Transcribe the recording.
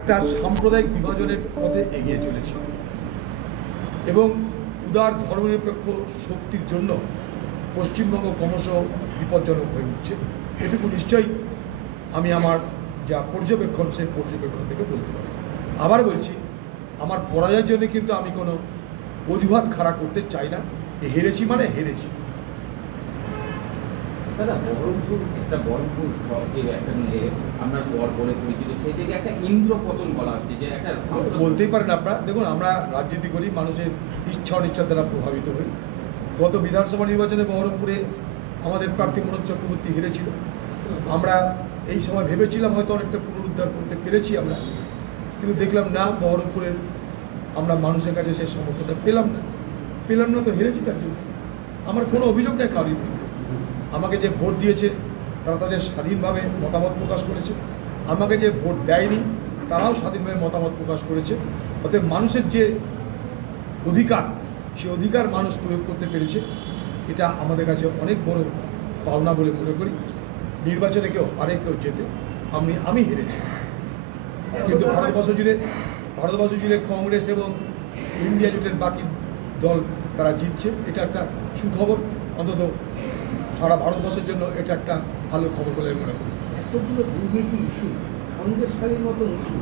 একটা সাম্প্রদায়িক বিভাজনের পথে এগিয়ে চলেছে এবং উদার ধর্মনিরপেক্ষ শক্তির জন্য পশ্চিমবঙ্গ ক্রমশ বিপজ্জনক হয়ে উঠছে। এটুকু নিশ্চয়ই আমি আমার যা পর্যবেক্ষণ সেই পর্যবেক্ষণ থেকে বলতে পারি। আবার বলছি, আমার পরাজয়ের জন্য কিন্তু আমি কোনো অজুহাত খাড়া করতে চাই না। হেরেছি মানে হেরেছি। দাদা, বহরমপুর যে একটা আপনার গড় বলে পরিচিত, সেই জায়গায় একটা ইন্দ্রপতন বলা হচ্ছে, যে একটা বলতেই পারেন আপনারা। দেখুন, আমরা রাজনীতি করি, মানুষের ইচ্ছা অনিচ্ছার দ্বারা প্রভাবিত হই। গত বিধানসভা নির্বাচনে বহরমপুরে আমাদের প্রার্থী মনোজ চক্রবর্তী হেরেছিল। আমরা এই সময় ভেবেছিলাম হয়তো অনেকটা পুনরুদ্ধার করতে পেরেছি আমরা, কিন্তু দেখলাম না, বহরমপুরের আমরা মানুষের কাছে সেই সমর্থনটা পেলাম না তো হেরেছি। তার জন্য আমার কোনো অভিযোগ নেই কারোর বিরুদ্ধে। আমাকে যে ভোট দিয়েছে তারা তাদের স্বাধীনভাবে মতামত প্রকাশ করেছে, আমাকে যে ভোট দেয়নি তারাও স্বাধীনভাবে মতামত প্রকাশ করেছে। অতএব মানুষের যে অধিকার, সে অধিকার মানুষ প্রয়োগ করতে পেরেছে, এটা আমাদের কাছে অনেক বড় পাওনা বলে মনে করি। নির্বাচনে কেউ হারে কেউ জেতে, আমি হেরেছি, কিন্তু ভারতবর্ষ জুড়ে কংগ্রেস এবং ইন্ডিয়া জোটের বাকি দল তারা জিতছে। এটা একটা সুখবর, অন্তত সারা ভারতবর্ষের জন্য এটা একটা ভালো খবর বলে মনে করি। এতগুলো দুর্নীতি ইস্যু, সন্দেশখালীর মতো ইস্যু,